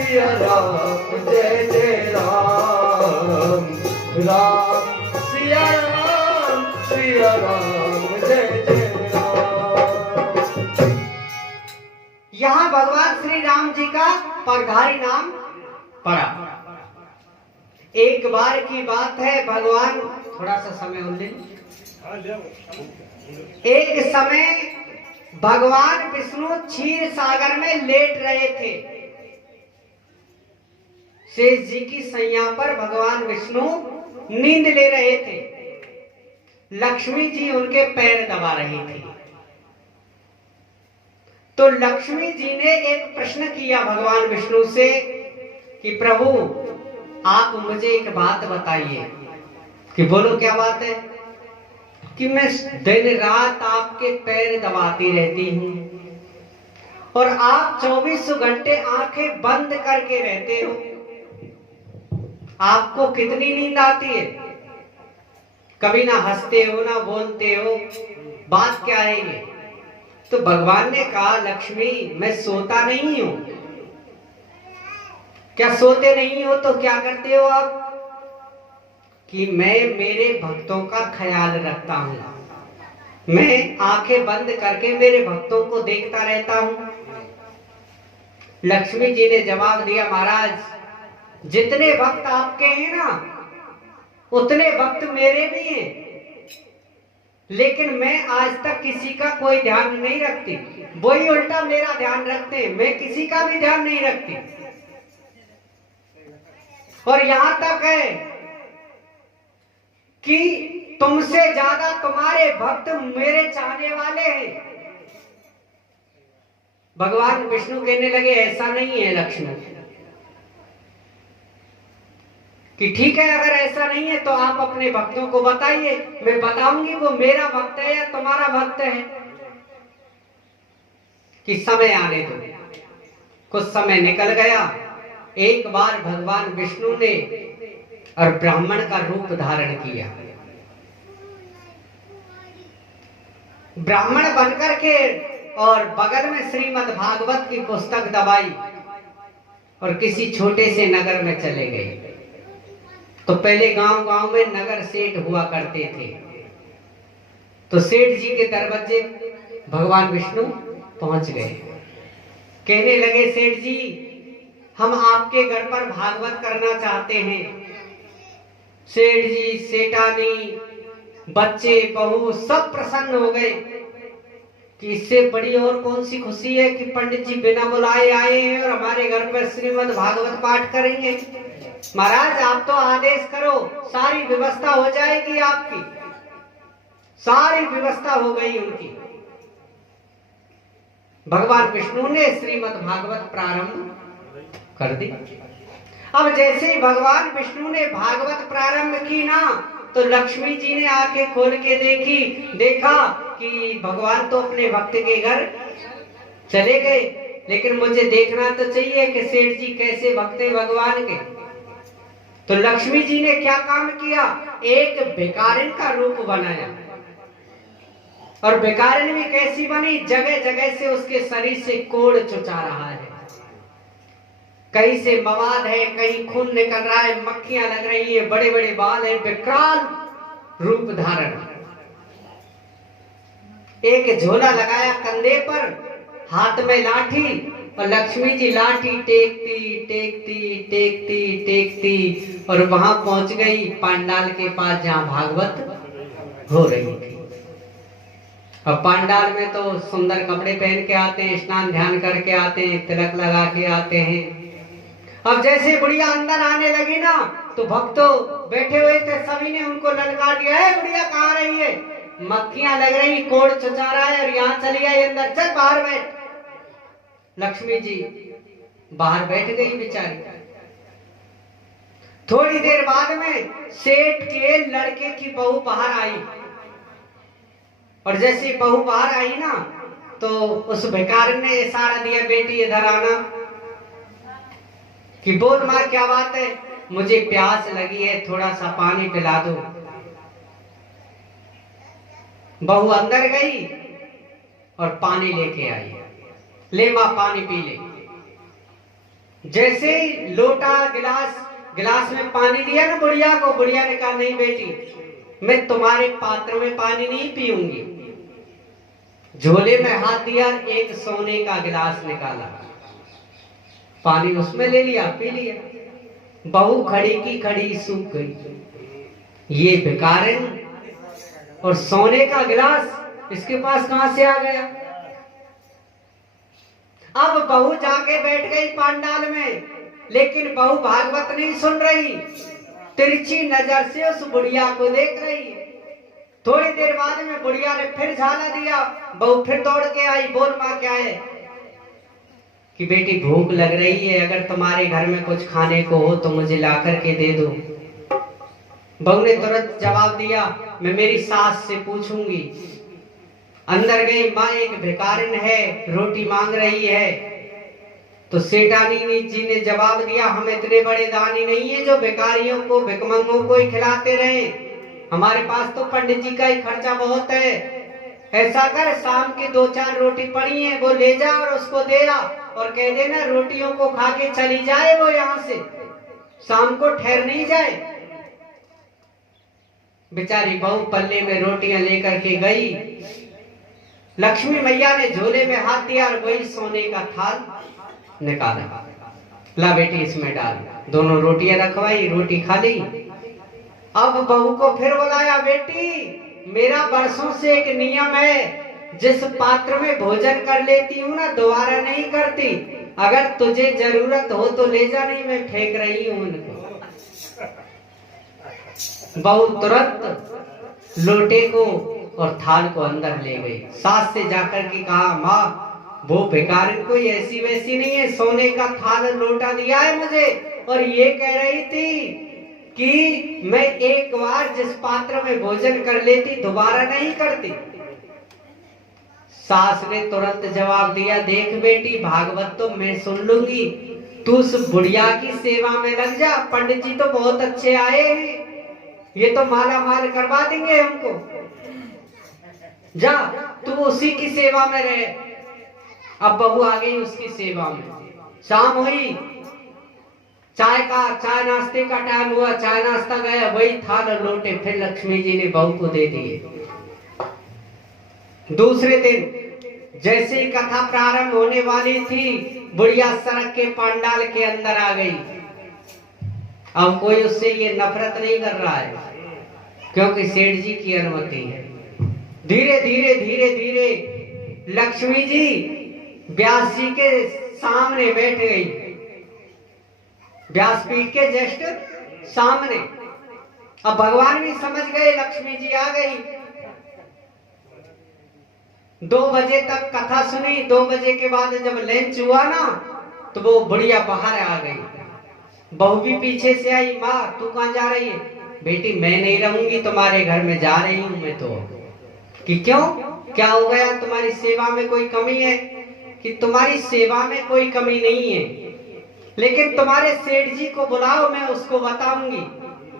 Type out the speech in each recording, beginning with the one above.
सिया राम जय जय राम, राम सिया राम जय जय राम। यहाँ भगवान श्री राम जी का पगधारी नाम पड़ा। एक बार की बात है, भगवान थोड़ा सा समय और ले। एक समय भगवान विष्णु क्षीर सागर में लेट रहे थे। शेष जी की सैया पर भगवान विष्णु नींद ले रहे थे। लक्ष्मी जी उनके पैर दबा रही थी। तो लक्ष्मी जी ने एक प्रश्न किया भगवान विष्णु से कि प्रभु आप मुझे एक बात बताइए। कि बोलो क्या बात है? कि मैं दिन रात आपके पैर दबाती रहती हूं और आप 24 घंटे आंखें बंद करके रहते हो। आपको कितनी नींद आती है? कभी ना हंसते हो ना बोलते हो, बात क्या है ये? तो भगवान ने कहा लक्ष्मी मैं सोता नहीं हूं। क्या सोते नहीं हो तो क्या करते हो आप? कि मैं मेरे भक्तों का ख्याल रखता हूं। मैं आंखें बंद करके मेरे भक्तों को देखता रहता हूं। लक्ष्मी जी ने जवाब दिया महाराज जितने भक्त आपके हैं ना उतने भक्त मेरे भी हैं, लेकिन मैं आज तक किसी का कोई ध्यान नहीं रखती। वही उल्टा मेरा ध्यान रखते हैं, मैं किसी का भी ध्यान नहीं रखती। और यहां तक है कि तुमसे ज्यादा तुम्हारे भक्त मेरे चाहने वाले हैं। भगवान विष्णु कहने लगे ऐसा नहीं है लक्ष्मण, कि ठीक है अगर ऐसा नहीं है तो आप अपने भक्तों को बताइए, मैं बताऊंगी वो मेरा भक्त है या तुम्हारा भक्त है। कि समय आने दो। कुछ समय निकल गया। एक बार भगवान विष्णु ने और ब्राह्मण का रूप धारण किया। ब्राह्मण बनकर के और बगल में श्रीमद् भागवत की पुस्तक दबाई और किसी छोटे से नगर में चले गए। तो पहले गांव गांव में नगर सेठ हुआ करते थे। तो सेठ जी के दरवाजे भगवान विष्णु पहुंच गए। कहने लगे सेठ जी हम आपके घर पर भागवत करना चाहते हैं। सेठ जी सेठानी बच्चे बहू सब प्रसन्न हो गए कि इससे बड़ी और कौन सी खुशी है कि पंडित जी बिना बुलाए आए हैं और हमारे घर पर श्रीमद् भागवत पाठ करेंगे। महाराज आप तो आदेश करो, सारी व्यवस्था हो जाएगी आपकी। सारी व्यवस्था हो गई उनकी। भगवान विष्णु ने श्रीमद् भागवत प्रारंभ कर दी। अब जैसे ही भगवान विष्णु ने भागवत प्रारंभ की ना तो लक्ष्मी जी ने आंखें खोल के देखा कि भगवान तो अपने भक्त के घर चले गए, लेकिन मुझे देखना तो चाहिए कि सेठ जी कैसे भक्त हैं भगवान के। तो लक्ष्मी जी ने क्या काम किया, एक भिखारिन का रूप बनाया। और भिखारिन भी कैसी बनी, जगह जगह से उसके शरीर से कोढ़ चुचा रहा है। कहीं से मवाद है, कहीं खून निकल रहा है, मक्खियां लग रही है, बड़े बड़े बाल है, विकराल रूप धारण। एक झोला लगाया कंधे पर, हाथ में लाठी, और लक्ष्मी जी लाठी टेकती टेकती टेकती टेकती और वहां पहुंच गई पांडाल के पास जहां भागवत हो रही थी। अब पांडाल में तो सुंदर कपड़े पहन के आते हैं, स्नान ध्यान करके आते हैं, तिलक लगा के आते हैं। अब जैसे बुढ़िया अंदर आने लगी ना तो भक्तों बैठे हुए थे, सभी ने उनको ललकार दिया, है बुढ़िया कहाँ रही है? मक्खियां लग रही, कोढ़ चुचा रहा है और यहाँ चली आई अंदर, चल बाहर बैठ। लक्ष्मी जी बाहर बैठ गई बेचारी। थोड़ी देर बाद में सेठ के लड़के की बहू बाहर आई, और जैसे बहू बाहर आई ना तो उस भिखारी ने इशारा दिया, बेटी इधर आना। कि बोल माँ क्या बात है? मुझे प्यास लगी है, थोड़ा सा पानी पिला दो। बहू अंदर गई और पानी लेके आई। ले माँ पानी पी ले। जैसे ही लोटा गिलास में पानी दिया ना बुढ़िया को, बुढ़िया ने कहा नहीं बेटी, मैं तुम्हारे पात्र में पानी नहीं पीऊंगी। झोले में हाथ दिया, एक सोने का गिलास निकाला, पानी उसमें ले लिया, पी लिया। बहू खड़ी की खड़ी सूख गई। ये भिखारिन और सोने का गिलास इसके पास कहां से आ गया? अब बहू जाके बैठ गई पांडाल में, लेकिन बहू भागवत नहीं सुन रही, तिरछी नजर से उस बुढ़िया को देख रही है। थोड़ी देर बाद में बुढ़िया ने फिर झाला दिया, बहू फिर दौड़ के आई। बोल माँ क्या है? कि बेटी भूख लग रही है, अगर तुम्हारे घर में कुछ खाने को हो तो मुझे ला करके दे दो। बहू ने तुरंत जवाब दिया, मैं मेरी सास से पूछूंगी। अंदर गई, माँ एक भिखारिन है, रोटी मांग रही है। तो सेठानी जी ने जवाब दिया, हम इतने बड़े दानी नहीं है जो भिखारियों को, भिखमंगों को ही खिलाते रहे, हमारे पास तो पंडित जी का ही खर्चा बहुत है। ऐसा कर, शाम की 2-4 रोटी पड़ी है, वो ले जा और उसको दे आ, और कह देना रोटियों को खा के चली जाए वो यहाँ से, शाम को ठहर नहीं जाए। बेचारी बहू पल्ले में रोटियां लेकर के गई। लक्ष्मी मैया ने झोले में हाथ दिया और वही सोने का थाल निकाला, ला बेटी इसमें डाल। दोनों रोटियां रखवाई, रोटी खा ली। अब बहू को फिर बुलाया, बेटी मेरा बरसों से एक नियम है, जिस पात्र में भोजन कर लेती हूँ ना दोबारा नहीं करती, अगर तुझे जरूरत हो तो ले जा, नहीं मैं फेंक रही हूँ उनको। बहू तुरंत लोटे को और थाल को अंदर ले गई। सास से जाकर के कहा, माँ वो भिखारिन कोई ऐसी वैसी नहीं है, सोने का थाल लोटा दिया है मुझे, और ये कह रही थी कि मैं एक बार जिस पात्र में भोजन कर लेती दोबारा नहीं करती। सास ने तुरंत जवाब दिया, देख बेटी भागवत तो मैं सुन लूंगी, तू उस बुढ़िया की सेवा में लग जा, पंडित जी तो बहुत अच्छे आए हैं, ये तो माला माल करवा देंगे हमको, जा तू उसी की सेवा में रहे। अब बहू आ गई उसकी सेवा में। शाम हुई, चाय नाश्ते का टाइम हुआ, चाय नाश्ता गया, वही थाल और लोटे फिर लक्ष्मी जी ने बहू को दे दिए। दूसरे दिन जैसे ही कथा प्रारंभ होने वाली थी, बुढ़िया सड़क के पांडाल के अंदर आ गई। अब कोई उससे ये नफरत नहीं कर रहा है, क्योंकि सेठ जी की अनुमति है। धीरे धीरे धीरे धीरे लक्ष्मी जी व्यास जी के सामने बैठ गई, व्यासपीठ के जस्ट सामने। अब भगवान भी समझ गए लक्ष्मी जी आ गई। 2 बजे तक कथा सुनी। 2 बजे के बाद जब लंच हुआ ना तो वो बुढ़िया बाहर आ गई। बहू भी पीछे से आई, माँ तू कहाँ जा रही है? बेटी मैं नहीं रहूंगी तुम्हारे घर में, जा रही हूं मैं तो। कि क्यों, क्या हो गया? तुम्हारी सेवा में कोई कमी है? कि तुम्हारी सेवा में कोई कमी नहीं है, लेकिन तुम्हारे सेठ जी को बुलाओ, मैं उसको बताऊंगी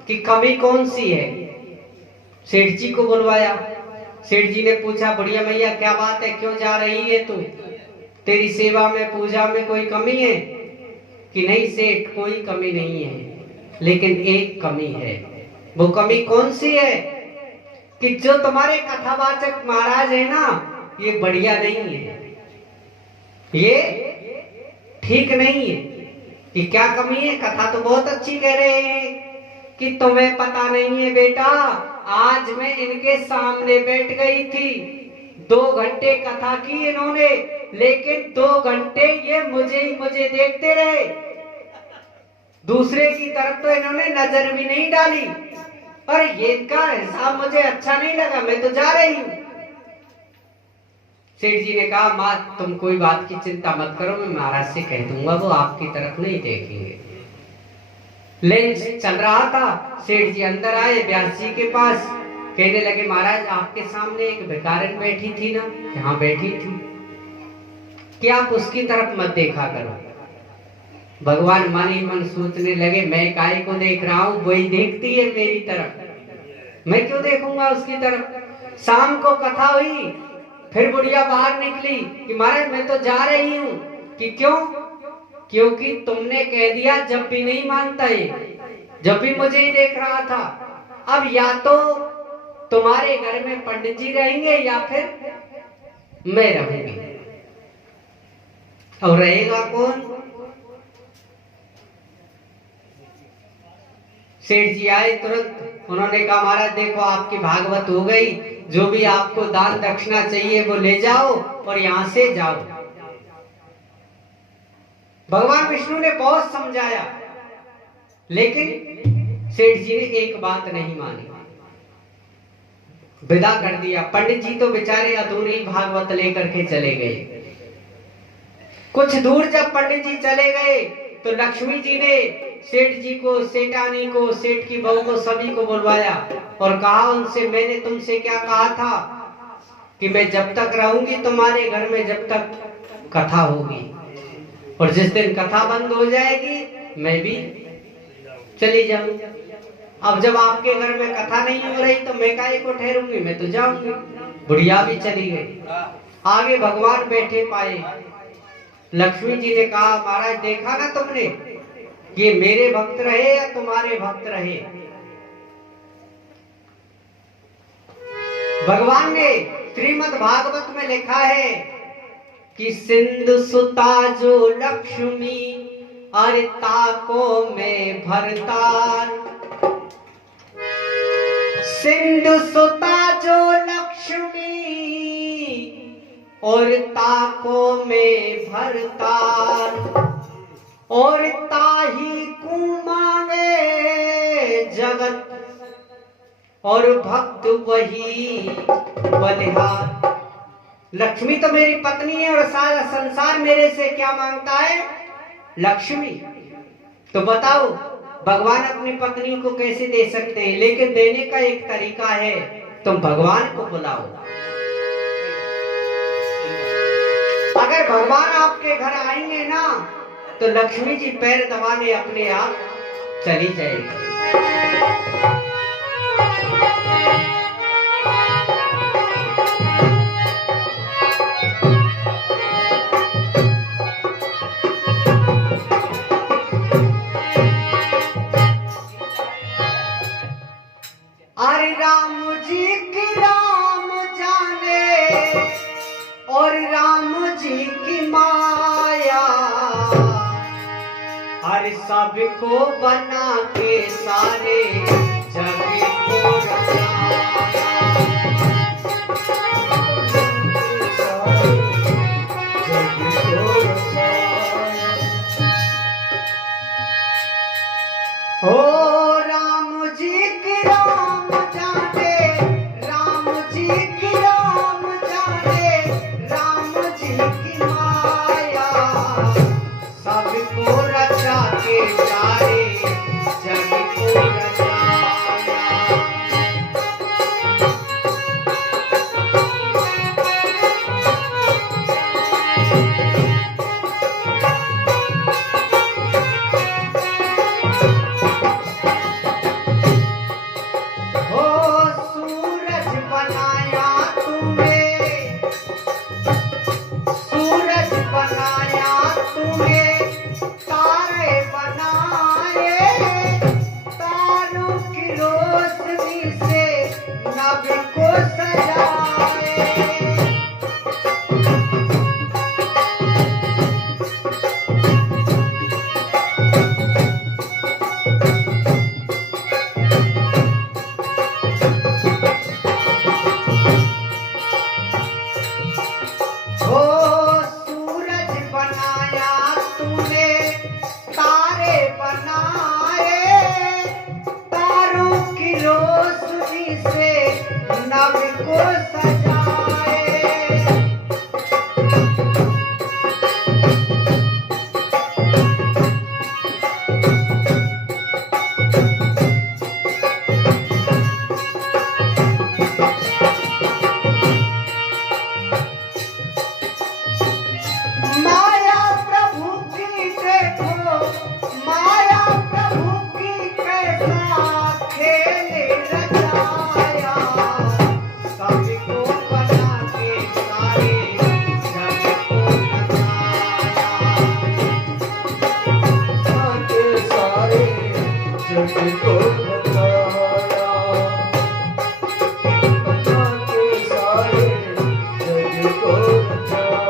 कि कमी कौन सी है। सेठ जी को बुलवाया। सेठ जी ने पूछा, बुढ़िया मैया क्या बात है, क्यों जा रही है तू? तेरी सेवा में पूजा में कोई कमी है? कि नहीं सेठ कोई कमी नहीं है, लेकिन एक कमी है। वो कमी कौन सी है? कि जो तुम्हारे कथावाचक महाराज है ना, ये बढ़िया नहीं है, ये ठीक नहीं है। कि क्या कमी है? कथा तो बहुत अच्छी कह रहे हैं। कि तुम्हें पता नहीं है बेटा, आज मैं इनके सामने बैठ गई थी, 2 घंटे कथा की इन्होंने, लेकिन 2 घंटे ये मुझे देखते रहे, दूसरे की तरफ तो इन्होंने नजर भी नहीं डाली। और ये का हिसाब मुझे अच्छा नहीं लगा, मैं तो जा रही हूँ। सेठ जी ने कहा, माँ तुम कोई बात की चिंता मत करो, मैं महाराज से कह दूंगा, वो आपकी तरफ नहीं देखेंगे। लंच चल रहा था। सेठ जी अंदर आए व्यास जी के पास, कहने लगे महाराज आपके सामने एक भिखारिन बैठी थी ना, यहाँ बैठी थी, कि आप उसकी तरफ मत देखा करो। भगवान मन ही मन सोचने लगे, मैं काय को देख रहा हूँ, वही देखती है मेरी तरफ, मैं क्यों देखूंगा उसकी तरफ। शाम को कथा हुई, फिर बुढ़िया बाहर निकली कि महाराज मैं तो जा रही हूँ। कि क्यों? क्योंकि तुमने कह दिया, जब भी नहीं मानता ये, जब भी मुझे ही देख रहा था। अब या तो तुम्हारे घर में पंडित जी रहेंगे या फिर मैं रहूंगी। और रहेगा कौन? सेठ जी आए तुरंत, उन्होंने कहा महाराज देखो आपकी भागवत हो गई, जो भी आपको दान दक्षिणा चाहिए वो ले जाओ और यहां से जाओ। भगवान विष्णु ने बहुत समझाया, लेकिन सेठ जी ने एक बात नहीं मानी, विदा कर दिया। पंडित जी तो बेचारे अधूरी भागवत लेकर के चले गए। कुछ दूर जब पंडित जी चले गए तो लक्ष्मी जी ने सेठ जी को, सेठानी को, सेठ की बहू को, सभी को बुलवाया और कहा उनसे, मैंने तुमसे क्या कहा था कि मैं जब तक रहूंगी तुम्हारे घर में, जब तक कथा होगी, और जिस दिन कथा बंद हो जाएगी मैं भी चली जाऊंगी। अब जब आपके घर में कथा नहीं हो रही तो मैं काहे को ठहरूंगी, मैं तो जाऊंगी। बुढ़िया भी चली गई। आगे भगवान बैठे पाए। लक्ष्मी जी ने कहा महाराज देखा ना तुमने, ये मेरे भक्त रहे या तुम्हारे भक्त रहे। भगवान ने श्रीमद् भागवत में लिखा है कि सिंधु सुता जो लक्ष्मी अरिता को में भरतार। सिंधु सुता जो लक्ष्मी और ताको में भरतार, और ताही कुमांगे जगत, और भक्त वही बलिहार। लक्ष्मी तो मेरी पत्नी है और सारा संसार मेरे से क्या मांगता है? लक्ष्मी। तो बताओ भगवान अपनी पत्नी को कैसे दे सकते हैं? लेकिन देने का एक तरीका है, तुम भगवान को बुलाओ। अगर भगवान आपके घर आएंगे ना तो लक्ष्मी जी पैर दबाने अपने आप चली जाएगी। अरे राम जी की राम जाने और राम जी की माया, हर सबको बना के सारे जग को रचाया। ओ राम जी की राम जाने, राम जी की राम जाने, राम जी की माया, सबको रचा के सारे जग को खेल रचाया, सबको बना के सारे जग को नचाया। आके सारे जग को बताया, आके सारे जग को बताया।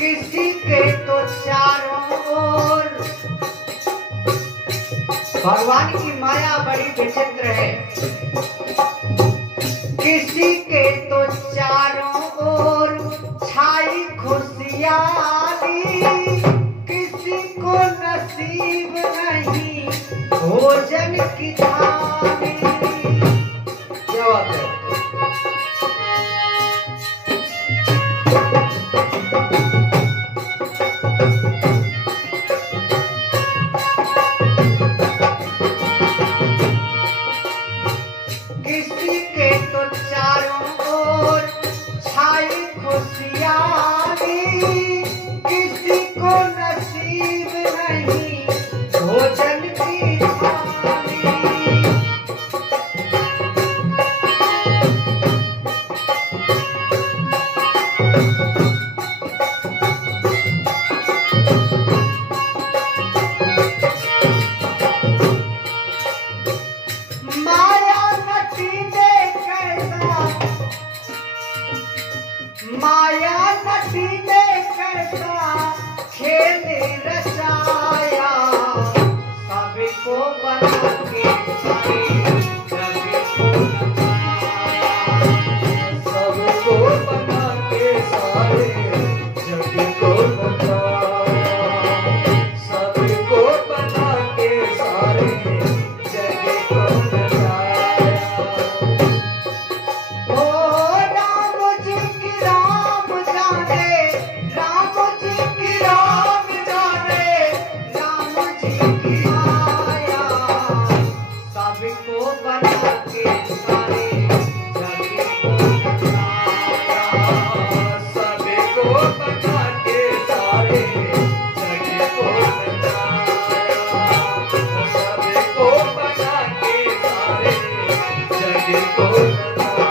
किसी के तो चारों ओर, भगवान की माया बड़ी विचित्र है। किसी के तो चारों ओर छाई खुशियारी, किसी को नसीब नहीं भोजन की थाली। क्या बात है? किसी के तो चारों ओर छाई खुशियारी, किसी को नसीब नहीं भोजन की थाली। माया नटी ने कैसा, माया नटी ने कैसा खेल रचाया, सबको बना के सारे जग को नचाया। सबको बना के सारे जग को बताया, सबको बना के सारे जग को बताया। ओ राम जी की राम जाने, राम जी की राम जाने, राम जी की माया, सबको बना के सारे जग को नचाया। सबको बना के सारे जग को बताया, सबको बना के सारे जग को बताया।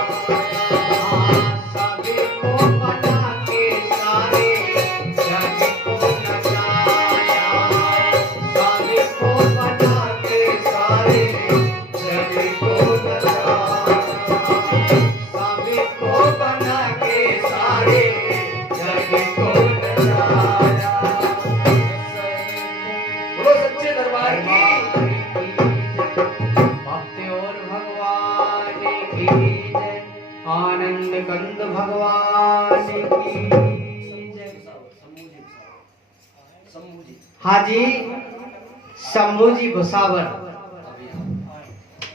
सबको बना के सारे जग को नचाया, सबको बना के सारे जग को बताया, सबको बना के सारे जग को बताया। बोलो सच्चे दरबार की। भक्ति और भगवान की जय, आनंद कंद भगवान की जय। हाजी शंभू जी भुसावर,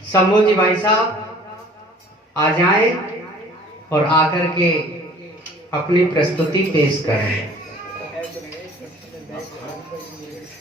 शंभू जी भाई साहब आ जाएं और आकर के अपनी प्रस्तुति पेश करें।